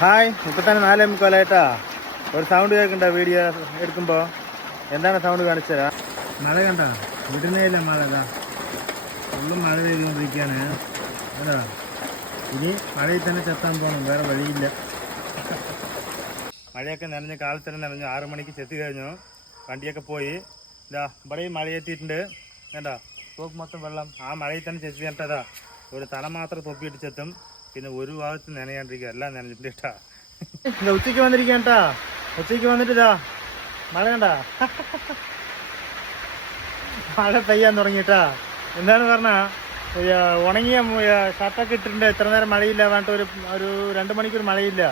Hi, ഇപ്പം തന്നെ 4:45 ഒരു സൗണ്ട് കേൾക്കണ്ട വീഡിയോ എടുക്കുമ്പോൾ. എന്താണ് സൗണ്ട് കാണിച്ചതാ? മഴ കണ്ട വിടുന്നേയില്ല. മഴ ഫുള്ളും മഴ പെയ്തുകൊണ്ടിരിക്കുകയാണ് അതാ. ഇനി മഴയിൽ തന്നെ ചെത്താൻ പോകണം, വേറെ വഴിയില്ല. മഴയൊക്കെ നനഞ്ഞ് കാലത്ത് തന്നെ നനഞ്ഞു. 6 മണിക്ക് ചെത്തി കഴിഞ്ഞു. വണ്ടിയൊക്കെ പോയി. ഇതാ ഇവിടെ മഴ എത്തിയിട്ടുണ്ട്. വേണ്ട തോക്ക് മൊത്തം വെള്ളം. ആ മഴയിൽ തന്നെ ചെത്തി തന്നിട്ടതാ. ഒരു തല മാത്രം തൊപ്പിയിട്ട് ചെത്തും. പിന്നെ ഒരു ഭാഗത്ത് നനയാണ്ടിരിക്കുക, എല്ലാം നനഞ്ഞിട്ടാ. ഉച്ചയ്ക്ക് വന്നിരിക്കാട്ടാ. ഉച്ചയ്ക്ക് വന്നിട്ടിതാ മഴ കണ്ടാ, മഴ പെയ്യാൻ തുടങ്ങിട്ടാ. എന്താണ് പറഞ്ഞാ, ഉണങ്ങിയ ഷർട്ടൊക്കെ ഇട്ടിട്ടുണ്ട്. എത്ര നേരം മഴയില്ല പറഞ്ഞിട്ട് ഒരു 2 മണിക്കൂർ മഴയില്ല.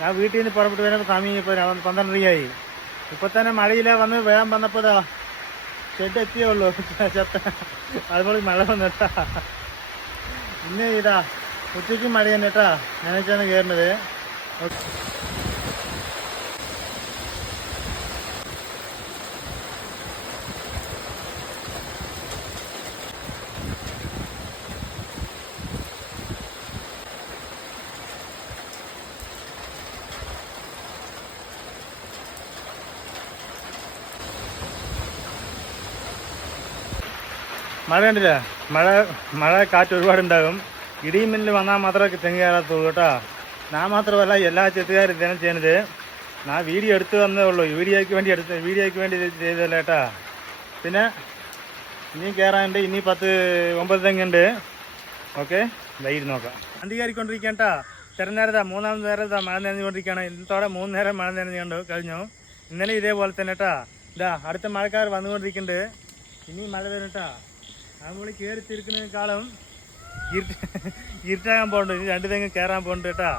ഞാൻ വീട്ടിൽ നിന്ന് പുറപ്പെട്ട് വരുമ്പോൾ സമയം ഇപ്പോൾ 12:30 ഇപ്പൊ തന്നെ മഴയില്ല. വന്ന് വേഗം വന്നപ്പോ ഷെഡ് എത്തിയുള്ളൂ ചെത്ത. അതുപോലെ മഴ വന്നിട്ടാ. ഇന്ന് ഇതാ ഉച്ചയ്ക്ക് മഴ തന്നെ കേട്ടാ. നനച്ചാണ് കയറുന്നത്. മഴ കണ്ടില്ല, മഴ കാറ്റ് ഒരുപാടുണ്ടാകും. ഇടിയും മിന്നൽ വന്നാൽ മാത്രമേ തെങ്ങ് കയറാത്തുള്ളൂ കേട്ടോ. ഞാൻ മാത്രമല്ല, എല്ലാ ചെത്തുകാരും ഇതന്നെ ചെയ്യുന്നത്. ഞാൻ വീഡിയോ എടുത്തു വന്നേ ഉള്ളൂ. വീഡിയോയ്ക്ക് വേണ്ടി ചെയ്തല്ല കേട്ടാ. പിന്നെ ഇനിയും കയറാനുണ്ട്. ഇനി 9 തെങ്ങുണ്ട്. ഓക്കെ, വൈകിട്ട് നോക്കാം. വണ്ടി കയറിക്കൊണ്ടിരിക്കാൻ കേട്ടാ. തിരഞ്ഞേരതാ 3-ാമത് നേരത്താ മഴ നനഞ്ഞുകൊണ്ടിരിക്കുകയാണ്. ഇന്നത്തോടെ 3 നേരം മഴ നനഞ്ഞുകൊണ്ട് കഴിഞ്ഞു. ഇന്നലെ ഇതേപോലെ തന്നെ കേട്ടാ. ഇതാ അടുത്ത മഴക്കാർ വന്നുകൊണ്ടിരിക്കുന്നുണ്ട്. ഇനിയും മഴ വരും കേട്ടാ. നമ്മൾ കയറി തിരിക്കുന്നതിനേക്കാളും ഇരുട്ടാകാൻ പോകുന്നുണ്ട്. ഇനി 2 തെങ്ങ് കയറാൻ പോകുന്നുണ്ട് കേട്ടാ.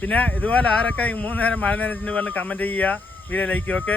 പിന്നെ ഇതുപോലെ ആരൊക്കെ 3 നേരം മഴ നനഞ്ഞിട്ട് പറഞ്ഞ് കമൻറ്റ് ചെയ്യുക, വീഡിയോ ലൈക്ക്. ഓക്കെ.